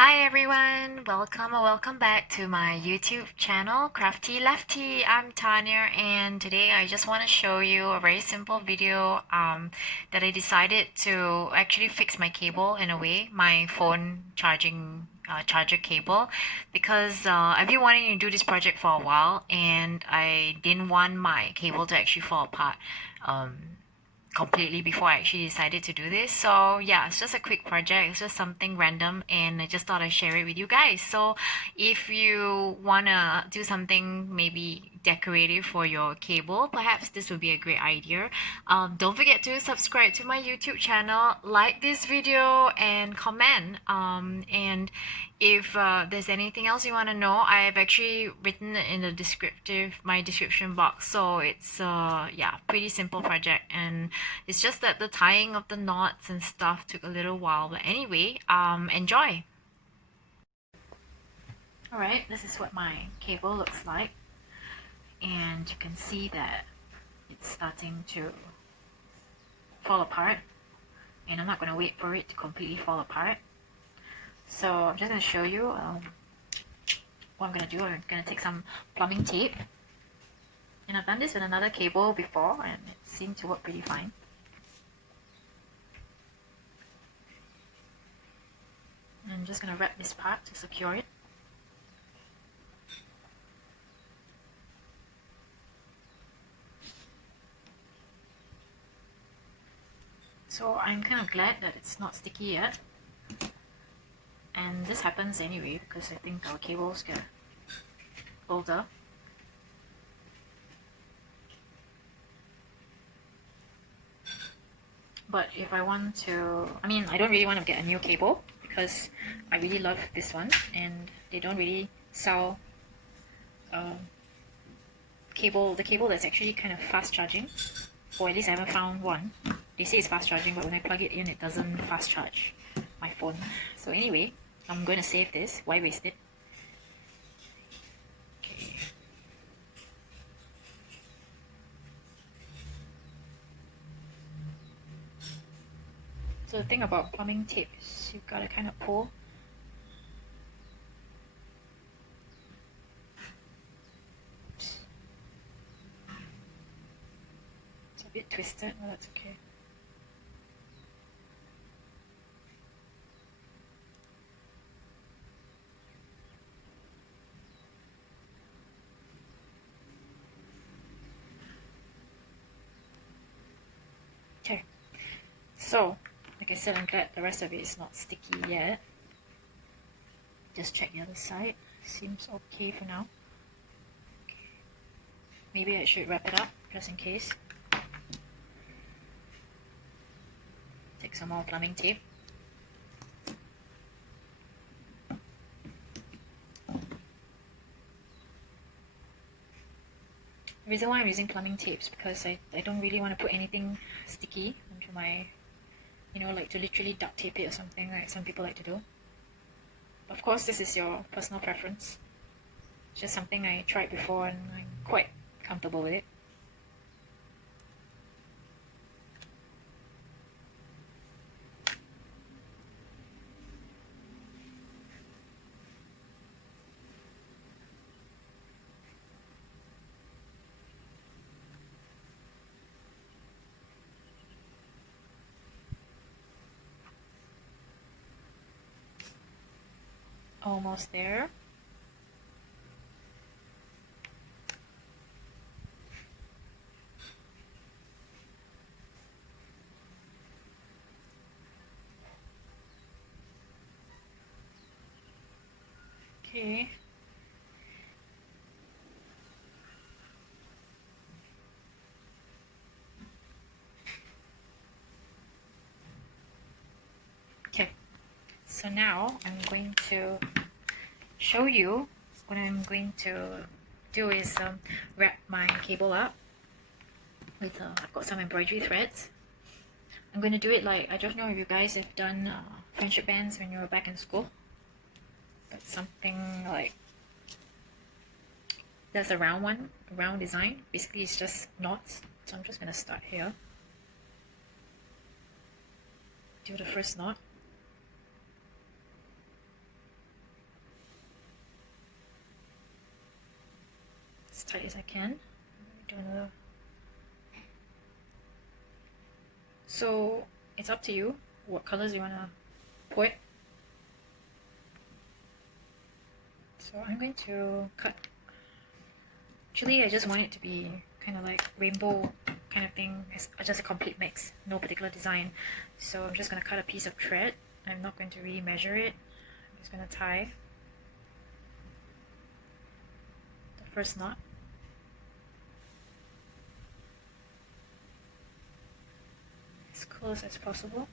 Hi everyone, welcome or welcome back to my YouTube channel, Crafty Lefty. I'm Tanya and today I just want to show you a very simple video that I decided to actually fix my cable in a way, my phone charger cable, because I've been wanting to do this project for a while and I didn't want my cable to actually fall apart. Completely before I actually decided to do this. So yeah, it's just a quick project. It's just something random and I just thought I'd share it with you guys. So if you wanna do something maybe decorative for your cable, perhaps this would be a great idea. Don't forget to subscribe to my YouTube channel, like this video and comment. And if there's anything else you want to know, I've actually written it in the my description box. So it's yeah, pretty simple project, and it's just that the tying of the knots and stuff took a little while. But anyway, enjoy. All right, this is what my cable looks like, and you can see that it's starting to fall apart. And I'm not going to wait for it to completely fall apart. So I'm just going to show you what I'm going to do. I'm going to take some plumbing tape. And I've done this with another cable before and it seemed to work pretty fine. And I'm just going to wrap this part to secure it. So I'm kind of glad that it's not sticky yet. And this happens anyway because I think our cables get older. But if I want to, I don't really want to get a new cable because I really love this one and they don't really sell the cable that's actually kind of fast charging, or at least I haven't found one. They say it's fast charging, but when I plug it in, it doesn't fast charge my phone. So anyway, I'm going to save this. Why waste it? Okay. So the thing about plumbing tape is you've got to kind of pull. Oops. It's a bit twisted, but that's okay. Okay, so like I said, I'm glad the rest of it is not sticky yet. Just check the other side. Seems okay for now. Okay. Maybe I should wrap it up just in case. Take some more plumbing tape. The reason why I'm using plumbing tape is because I don't really want to put anything sticky onto my, like to literally duct tape it or something like some people like to do. Of course, this is your personal preference. It's just something I tried before and I'm quite comfortable with it. Almost there. Okay. Okay. So now I'm going to show you what I'm going to do is wrap my cable up with I've got some embroidery threads. I'm going to do it like, I don't know if you guys have done friendship bands when you were back in school, but something like there's a round one, a round design. Basically it's just knots. So I'm just going to start here. Do the first knot. as tight as I can. Do another. So it's up to you what colors you want to put. So I'm going to cut. Actually, I just want it to be kind of like rainbow kind of thing. It's just a complete mix, no particular design. So I'm just going to cut a piece of thread. I'm not going to really measure it. I'm just going to tie the first knot. As close as possible.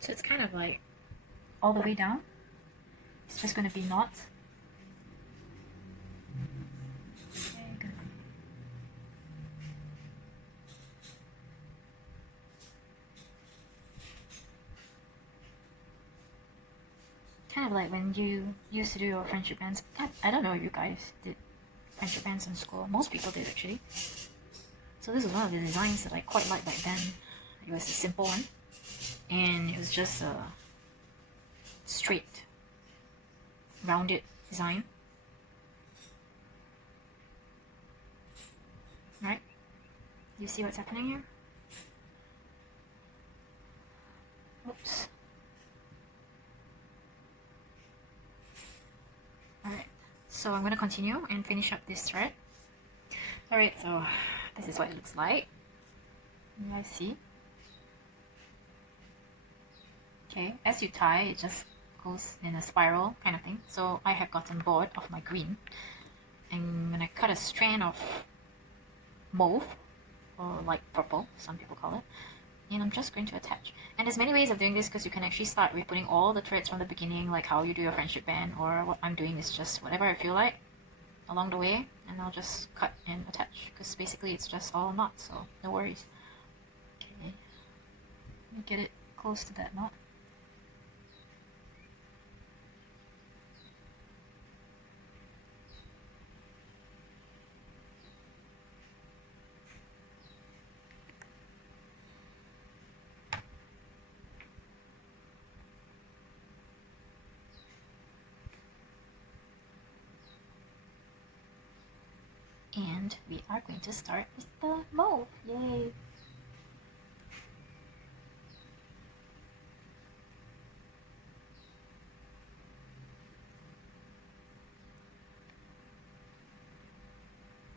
So it's kind of like all the way down. It's just going to be knots. Kind of like when you used to do your friendship bands. I don't know if you guys did friendship bands in school. Most people did actually. So this is one of the designs that I quite liked back then. It was a simple one. And it was just a straight, rounded design. Right? You see what's happening here? Oops. Alright, so I'm going to continue and finish up this thread. Alright, so this is what it looks like. You guys see? Okay, as you tie, it just goes in a spiral kind of thing. So I have gotten bored of my green. And when I cut a strand of mauve, or like purple, some people call it, and I'm just going to attach. And there's many ways of doing this because you can actually start with putting all the threads from the beginning, like how you do your friendship band, or what I'm doing is just whatever I feel like along the way, and I'll just cut and attach because basically it's just all knots, so no worries. Okay, let me get it close to that knot. And we are going to start with the mauve. Yay!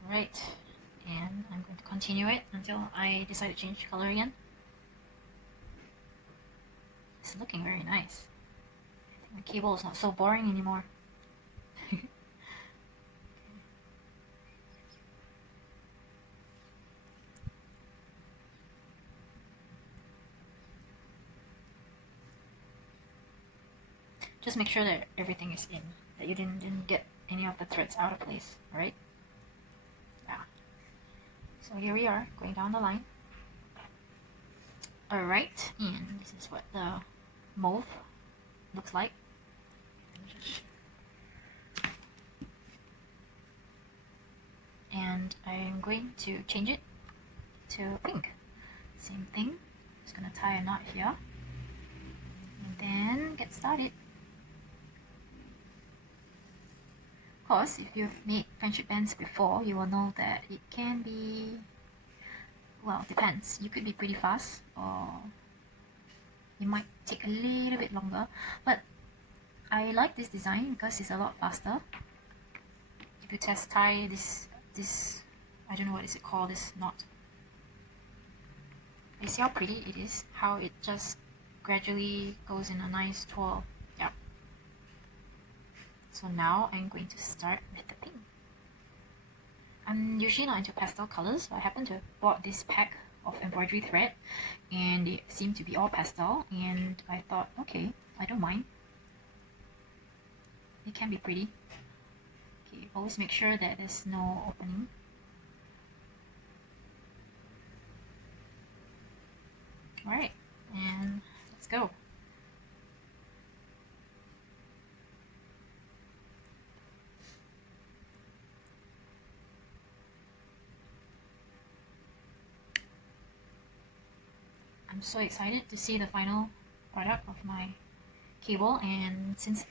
Right, and I'm going to continue it until I decide to change color again. It's looking very nice. I think the cable is not so boring anymore. Just make sure that everything is in, that you didn't get any of the threads out of place, alright? Yeah. So here we are, going down the line. Alright, and this is what the mauve looks like. And I'm going to change it to pink. Same thing, just gonna tie a knot here. And then get started. Of course, if you've made friendship bands before, you will know that it can be, well, depends. You could be pretty fast, or it might take a little bit longer. But I like this design because it's a lot faster. If you test tie this, I don't know what is it called, this knot. You see how pretty it is? How it just gradually goes in a nice twirl. Yeah. So now I'm going to start with the pink. I'm usually not into pastel colors, but I happen to have bought this pack of embroidery thread and it seemed to be all pastel, and I thought, okay, I don't mind. It can be pretty. Okay, always make sure that there's no opening. Alright, and let's go. I'm so excited to see the final product of my cable. And since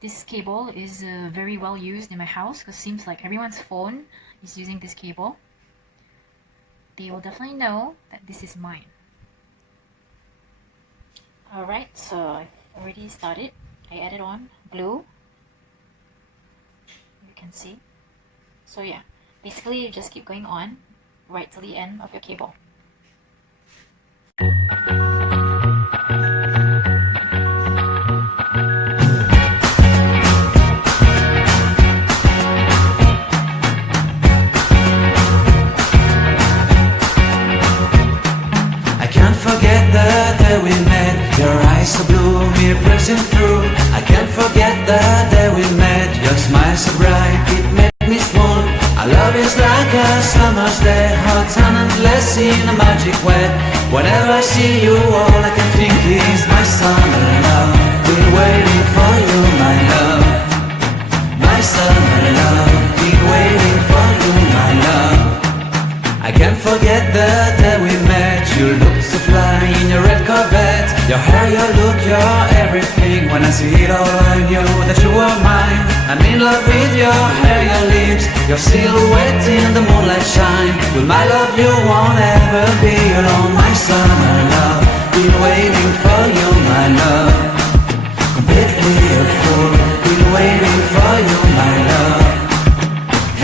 this cable is very well used in my house, because it seems like everyone's phone is using this cable, they will definitely know that this is mine. Alright, so I've already started. I added on glue, you can see. So yeah, basically you just keep going on right till the end of your cable. I can't forget the day we met. Your eyes so blue, me pressing through. I can't forget the day we met. Your smile so bright, it made me swoon. Our love is like a summer's day, hot and endless in a magic way. Whenever I see you, all I can think is my summer love. Been waiting for you, my love. My summer love. Been waiting for you, my love. I can't forget the day we met. You looked so fly in your red Corvette. Your hair, your look, your everything. When I see it all, I knew that you were mine. I'm in love with your hair, your lips, your silhouette in the moonlight shine. With my love you won't ever be alone. My summer love, been waiting for you, my love. Completely a fool, been waiting for you, my love.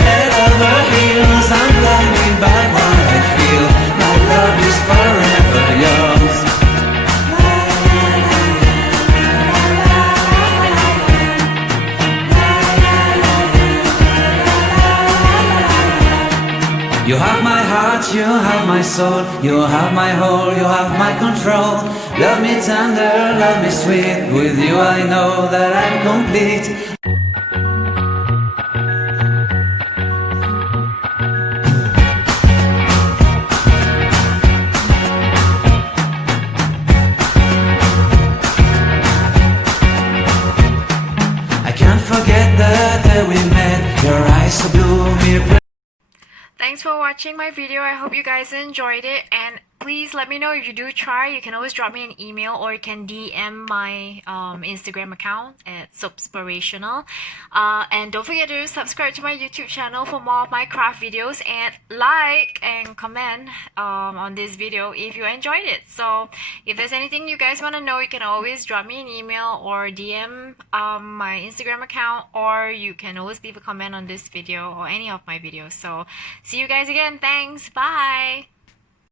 Head over heels, I'm blinded by what I feel. My love is forever yours. You have my heart, you have my soul, you have my whole, you have my control. Love me tender, love me sweet. With you I know that I'm complete. I can't forget the day we met. Your eyes so blue, me. Thanks for watching my video. I hope you guys enjoyed it, and please let me know if you do try. You can always drop me an email, or you can DM my Instagram account at Subspirational. And don't forget to subscribe to my YouTube channel for more of my craft videos, and like and comment on this video if you enjoyed it. So if there's anything you guys want to know, you can always drop me an email or DM my Instagram account, or you can always leave a comment on this video or any of my videos. So see you guys again. Thanks. Bye.